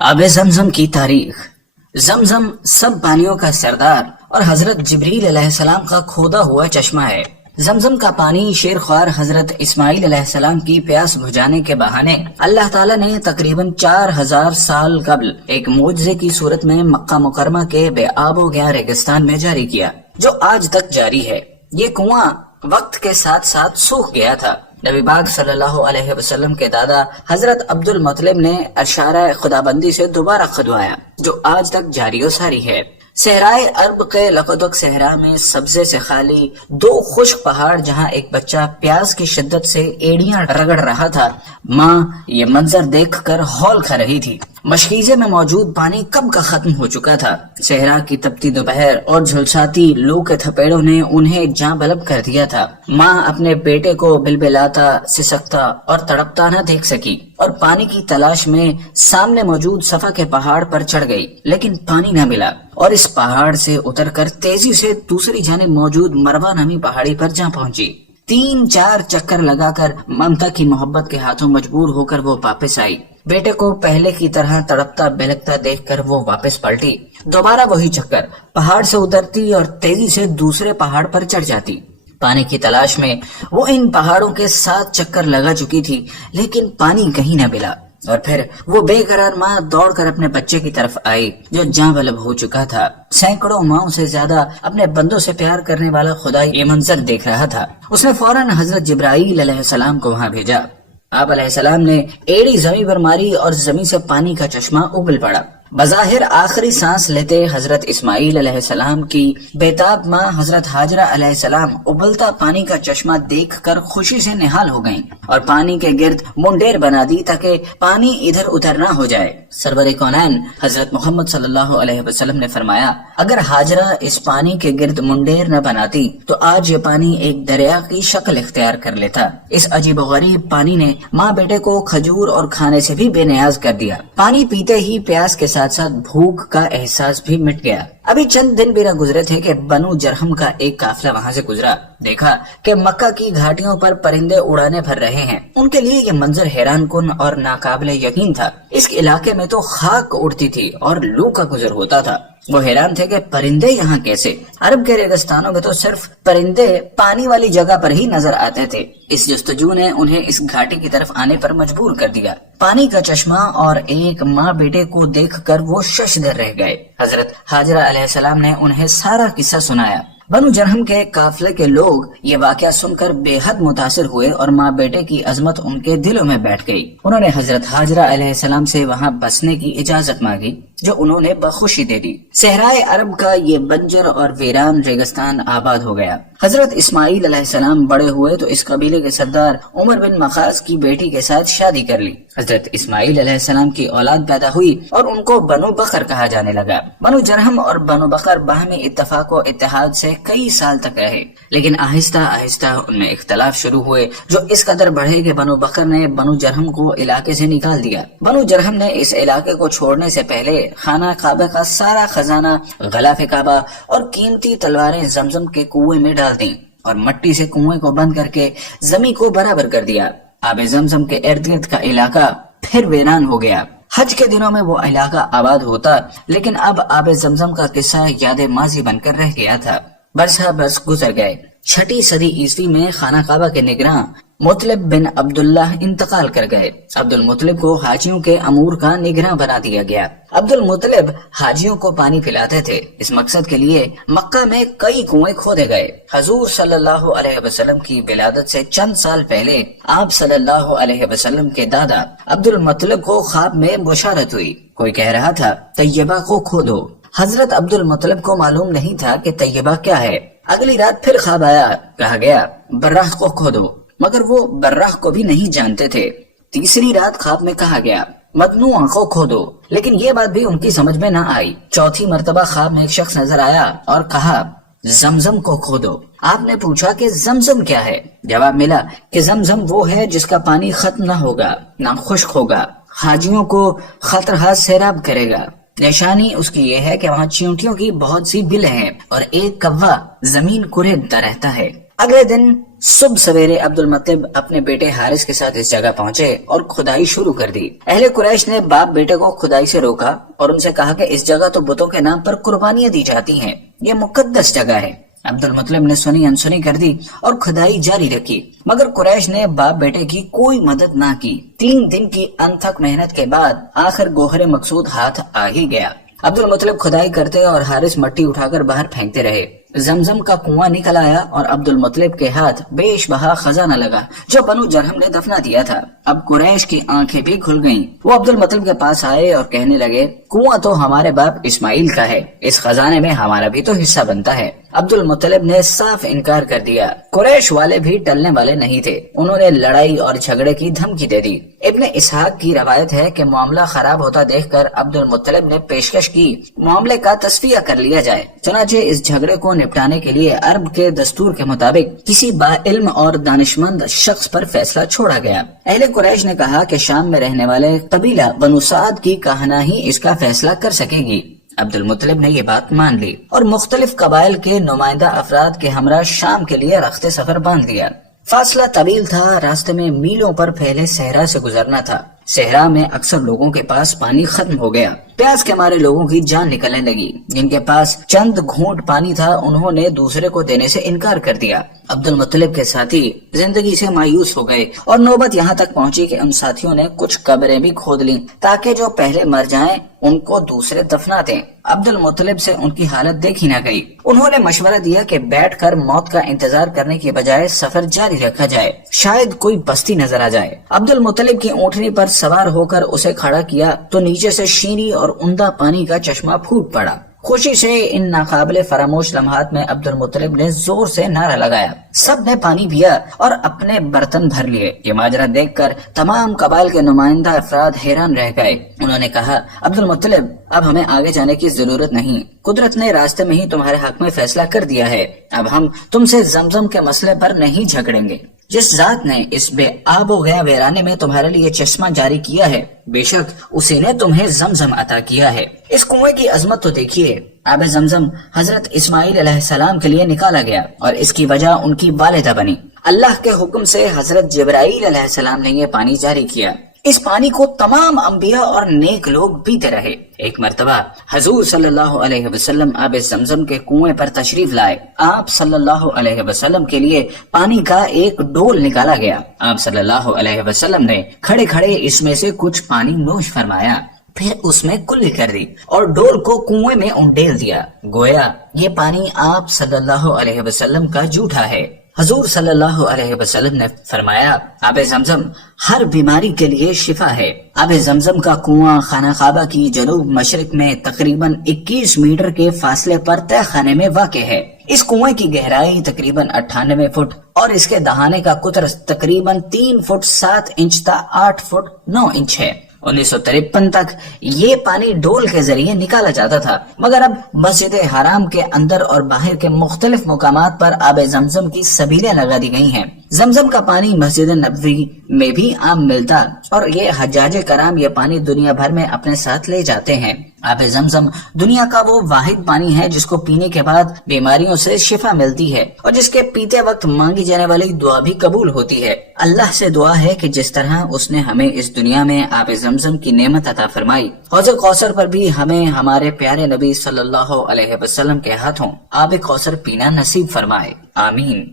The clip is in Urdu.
آب زمزم کی تاریخ۔ زمزم سب پانیوں کا سردار اور حضرت جبریل علیہ السلام کا کھودا ہوا چشمہ ہے۔ زمزم کا پانی شیر خوار حضرت اسماعیل علیہ السلام کی پیاس بجھانے کے بہانے اللہ تعالیٰ نے تقریباً 4000 سال قبل ایک معجزے کی صورت میں مکہ مکرمہ کے بے آب و گیا ریگستان میں جاری کیا، جو آج تک جاری ہے۔ یہ کنواں وقت کے ساتھ ساتھ سوکھ گیا تھا۔ نبی پاک صلی اللہ علیہ وسلم کے دادا حضرت عبد المطلب نے اشارہ خدابندی سے دوبارہ کھدوایا، جو آج تک جاری و ساری ہے۔ صحرائے عرب کے لقدق صحرا میں سبزے سے خالی 2 خشک پہاڑ، جہاں ایک بچہ پیاس کی شدت سے ایڑیاں رگڑ رہا تھا، ماں یہ منظر دیکھ کر ہول کھا رہی تھی۔ مشکیزے میں موجود پانی کب کا ختم ہو چکا تھا۔ صحرا کی تپتی دوپہر اور جھلساتی لو کے تھپیڑوں نے انہیں جاں بلب کر دیا تھا۔ ماں اپنے بیٹے کو بلبلاتا، سسکتا اور تڑپتا نہ دیکھ سکی اور پانی کی تلاش میں سامنے موجود صفا کے پہاڑ پر چڑھ گئی، لیکن پانی نہ ملا اور اس پہاڑ سے اتر کر تیزی سے دوسری جانب موجود مروا نامی پہاڑی پر جا پہنچی۔ 3-4 چکر لگا کر ممتا کی محبت کے ہاتھوں مجبور ہو کر وہ واپس آئی۔ بیٹے کو پہلے کی طرح تڑپتا بہلکتا دیکھ کر وہ واپس پلٹی، دوبارہ وہی چکر، پہاڑ سے اترتی اور تیزی سے دوسرے پہاڑ پر چڑھ جاتی۔ پانی کی تلاش میں وہ ان پہاڑوں کے 7 چکر لگا چکی تھی، لیکن پانی کہیں نہ ملا۔ اور پھر وہ بے قرار ماں دوڑ کر اپنے بچے کی طرف آئی، جو جاں بلب ہو چکا تھا۔ سینکڑوں ماؤں سے زیادہ اپنے بندوں سے پیار کرنے والا خدا یہ منظر دیکھ رہا تھا۔ اس نے فوراً حضرت جبرائیل علیہ السلام کو وہاں بھیجا۔ آپ علیہ السلام نے ایڑی زمین پر ماری اور زمین سے پانی کا چشمہ ابل پڑا۔ بظاہر آخری سانس لیتے حضرت اسماعیل علیہ السلام کی بیتاب ماں حضرت ہاجرہ علیہ السلام ابلتا پانی کا چشمہ دیکھ کر خوشی سے نہال ہو گئیں اور پانی کے گرد منڈیر بنا دی تاکہ پانی ادھر ادھر نہ ہو جائے۔ سرور کونین حضرت محمد صلی اللہ علیہ وسلم نے فرمایا، اگر ہاجرہ اس پانی کے گرد منڈیر نہ بناتی تو آج یہ پانی ایک دریا کی شکل اختیار کر لیتا۔ اس عجیب و غریب پانی نے ماں بیٹے کو کھجور اور کھانے سے بھی بے نیاز کر دیا۔ پانی پیتے ہی پیاس کے ساتھ ساتھ بھوک کا احساس بھی مٹ گیا۔ ابھی چند دن بھی نہ گزرے تھے کہ بنو جرہم کا ایک قافلہ وہاں سے گزرا۔ دیکھا کہ مکہ کی گھاٹیوں پر پرندے اڑانے پھر رہے ہیں۔ ان کے لیے یہ منظر حیران کن اور ناقابل یقین تھا۔ اس علاقے میں تو خاک اڑتی تھی اور لو کا گزر ہوتا تھا۔ وہ حیران تھے کہ پرندے یہاں کیسے؟ عرب کے ریگستانوں میں تو صرف پرندے پانی والی جگہ پر ہی نظر آتے تھے۔ اس جستجو نے انہیں اس گھاٹی کی طرف آنے پر مجبور کر دیا۔ پانی کا چشمہ اور ایک ماں بیٹے کو دیکھ کر وہ ششدر رہ گئے۔ حضرت ہاجرہ علیہ السلام نے انہیں سارا قصہ سنایا۔ بنو جرہم کے قافلے کے لوگ یہ واقعہ سن کر بے حد متاثر ہوئے اور ماں بیٹے کی عظمت ان کے دلوں میں بیٹھ گئی۔ انہوں نے حضرت ہاجرہ علیہ السلام سے وہاں بسنے کی اجازت مانگی، جو انہوں نے بخوشی دے دی۔ صحرائے عرب کا یہ بنجر اور ویران ریگستان آباد ہو گیا۔ حضرت اسماعیل علیہ السلام بڑے ہوئے تو اس قبیلے کے سردار عمر بن مخاض کی بیٹی کے ساتھ شادی کر لی۔ حضرت اسماعیل علیہ السلام کی اولاد پیدا ہوئی اور ان کو بنو بکر کہا جانے لگا۔ بنو جرہم اور بنو بکر باہمی اتفاق و اتحاد سے کئی سال تک رہے، لیکن آہستہ آہستہ ان میں اختلاف شروع ہوئے، جو اس قدر بڑھے کہ بنو بکر نے بنو جرہم کو علاقے سے نکال دیا۔ بنو جرہم نے اس علاقے کو چھوڑنے سے پہلے خانہ کعبہ کا سارا خزانہ، غلاف کعبہ اور قیمتی تلواریں زمزم کے کنویں میں ڈال دیں اور مٹی سے کنویں کو بند کر کے زمین کو برابر کر دیا۔ آب زمزم کے ارد گرد کا علاقہ پھر ویران ہو گیا۔ حج کے دنوں میں وہ علاقہ آباد ہوتا، لیکن اب آب زمزم کا قصہ یاد ماضی بن کر رہ گیا تھا۔ برسہ برس گزر گئے۔ 6 صدی عیسوی میں خانہ کعبہ کے نگراں مطلب بن عبداللہ انتقال کر گئے۔ عبد المطلب کو حاجیوں کے امور کا نگراں بنا دیا گیا۔ عبد المطلب حاجیوں کو پانی پلاتے تھے۔ اس مقصد کے لیے مکہ میں کئی کنویں کھودے گئے۔ حضور صلی اللہ علیہ وسلم کی ولادت سے چند سال پہلے آپ صلی اللہ علیہ وسلم کے دادا عبد المطلب کو خواب میں بشارت ہوئی۔ کوئی کہہ رہا تھا طیبہ کو کھودو۔ حضرت عبد المطلب کو معلوم نہیں تھا کہ طیبہ کیا ہے۔ اگلی رات پھر خواب آیا، کہا گیا براہ کو کھودو، مگر وہ براہ کو بھی نہیں جانتے تھے۔ تیسری رات خواب میں کہا گیا مدنوع کو کھودو، لیکن یہ بات بھی ان کی سمجھ میں نہ آئی۔ چوتھی مرتبہ خواب میں ایک شخص نظر آیا اور کہا زمزم کو کھودو۔ آپ نے پوچھا کہ زمزم کیا ہے؟ جواب ملا کہ زمزم وہ ہے جس کا پانی ختم نہ ہوگا، نہ خشک ہوگا، حاجیوں کو خطرہ سیراب کرے گا۔ نشانی اس کی یہ ہے کہ وہاں چیونٹیوں کی بہت سی بلیں ہیں اور ایک کوا زمین کریدتا رہتا ہے۔ اگلے دن صبح سویرے عبد المطلب اپنے بیٹے حارث کے ساتھ اس جگہ پہنچے اور کھدائی شروع کر دی۔ اہل قریش نے باپ بیٹے کو کھدائی سے روکا اور ان سے کہا کہ اس جگہ تو بتوں کے نام پر قربانیاں دی جاتی ہیں، یہ مقدس جگہ ہے۔ عبد المطلب نے سنی انسنی کر دی اور کھدائی جاری رکھی، مگر قریش نے باپ بیٹے کی کوئی مدد نہ کی۔ 3 دن کی انتھک محنت کے بعد آخر گوہر مقصود ہاتھ آ ہی گیا۔ عبد المطلب کھدائی کرتے اور حارث مٹی اٹھا کر باہر پھینکتے رہے۔ زمزم کا کنواں نکل آیا اور عبد المطلب کے ہاتھ بیش بہا خزانہ لگا جو بنو جرہم نے دفنا دیا تھا۔ اب قریش کی آنکھیں بھی کھل گئیں۔ وہ عبد المطلب کے پاس آئے اور کہنے لگے، کنواں تو ہمارے باپ اسماعیل کا ہے، اس خزانے میں ہمارا بھی تو حصہ بنتا ہے۔ عبد المطلب نے صاف انکار کر دیا۔ قریش والے بھی ٹلنے والے نہیں تھے، انہوں نے لڑائی اور جھگڑے کی دھمکی دے دی۔ ابن اسحاق کی روایت ہے کہ معاملہ خراب ہوتا دیکھ کر عبد المطلب نے پیشکش کی معاملے کا تصفیہ کر لیا جائے۔ چنانچہ اس جھگڑے کو نپٹانے کے لیے عرب کے دستور کے مطابق کسی با علم اور دانشمند شخص پر فیصلہ چھوڑا گیا۔ اہل قریش نے کہا کہ شام میں رہنے والے قبیلہ بنو سعد کی کہنا ہی اس کا فیصلہ کر سکے گی۔ عبد المطلب نے یہ بات مان لی اور مختلف قبائل کے نمائندہ افراد کے ہمراہ شام کے لیے رخت سفر باندھ لیا۔ فاصلہ طویل تھا، راستے میں میلوں پر پھیلے صحرا سے گزرنا تھا۔ صحرا میں اکثر لوگوں کے پاس پانی ختم ہو گیا، پیاس کے مارے لوگوں کی جان نکلنے لگی۔ جن کے پاس چند گھونٹ پانی تھا انہوں نے دوسرے کو دینے سے انکار کر دیا۔ عبد المطلب کے ساتھی زندگی سے مایوس ہو گئے اور نوبت یہاں تک پہنچی کہ ان ساتھیوں نے کچھ قبریں بھی کھود لیں تاکہ جو پہلے مر جائیں ان کو دوسرے دفنا دیں۔ عبد المطلب سے ان کی حالت دیکھی نہ گئی۔ انہوں نے مشورہ دیا کہ بیٹھ کر موت کا انتظار کرنے کے بجائے سفر جاری رکھا جائے، شاید کوئی بستی نظر آ جائے۔ عبد المطلب کی اونٹنی پر سوار ہو کر اسے کھڑا کیا تو نیچے سے شیریں اور عمدہ پانی کا چشمہ پھوٹ پڑا۔ خوشی سے ان ناقابل فراموش لمحات میں عبد المطلب نے زور سے نعرہ لگایا۔ سب نے پانی پیا اور اپنے برتن بھر لیے۔ یہ ماجرا دیکھ کر تمام قبائل کے نمائندہ افراد حیران رہ گئے۔ انہوں نے کہا، عبد المطلب اب ہمیں آگے جانے کی ضرورت نہیں، قدرت نے راستے میں ہی تمہارے حق میں فیصلہ کر دیا ہے۔ اب ہم تم سے زمزم کے مسئلے پر نہیں جھگڑیں گے۔ جس ذات نے اس بے آب و گیا ویرانے میں تمہارے لیے چشمہ جاری کیا ہے، بے شک اسی نے تمہیں زمزم عطا کیا ہے۔ اس کنویں کی عظمت تو دیکھیے، آب زمزم حضرت اسماعیل علیہ السلام کے لیے نکالا گیا اور اس کی وجہ ان کی والدہ بنی۔ اللہ کے حکم سے حضرت جبرائیل علیہ السلام نے یہ پانی جاری کیا۔ اس پانی کو تمام انبیاء اور نیک لوگ پیتے رہے۔ ایک مرتبہ حضور صلی اللہ علیہ وسلم آب زمزم کے کنویں پر تشریف لائے۔ آپ صلی اللہ علیہ وسلم کے لیے پانی کا ایک ڈول نکالا گیا۔ آپ صلی اللہ علیہ وسلم نے کھڑے کھڑے اس میں سے کچھ پانی نوش فرمایا، پھر اس میں کلی کر دی اور ڈول کو کنویں میں انڈیل دیا، گویا یہ پانی آپ صلی اللہ علیہ وسلم کا جھوٹا ہے۔ حضور صلی اللہ علیہ وسلم نے فرمایا، آب زمزم ہر بیماری کے لیے شفا ہے۔ آب زمزم کا کنواں خانہ کعبہ کی جنوب مشرق میں تقریباً 21 میٹر کے فاصلے پر تہ خانے میں واقع ہے۔ اس کنویں کی گہرائی تقریباً 98 فٹ اور اس کے دہانے کا قطر تقریباً 3 فٹ 7 انچ تا 8 فٹ 9 انچ ہے۔ 1953 تک یہ پانی ڈول کے ذریعے نکالا جاتا تھا، مگر اب مسجد حرام کے اندر اور باہر کے مختلف مقامات پر آب زمزم کی سبیلیں لگا دی گئی ہیں۔ زمزم کا پانی مسجد نبوی میں بھی عام ملتا اور یہ حجاج کرام یہ پانی دنیا بھر میں اپنے ساتھ لے جاتے ہیں۔ آب زمزم دنیا کا وہ واحد پانی ہے جس کو پینے کے بعد بیماریوں سے شفا ملتی ہے اور جس کے پیتے وقت مانگی جانے والی دعا بھی قبول ہوتی ہے۔ اللہ سے دعا ہے کہ جس طرح اس نے ہمیں اس دنیا میں آب زمزم کی نعمت عطا فرمائی، حوض کوثر پر بھی ہمیں ہمارے پیارے نبی صلی اللہ علیہ وسلم کے ہاتھوں آب کوثر پینا نصیب فرمائے، آمین۔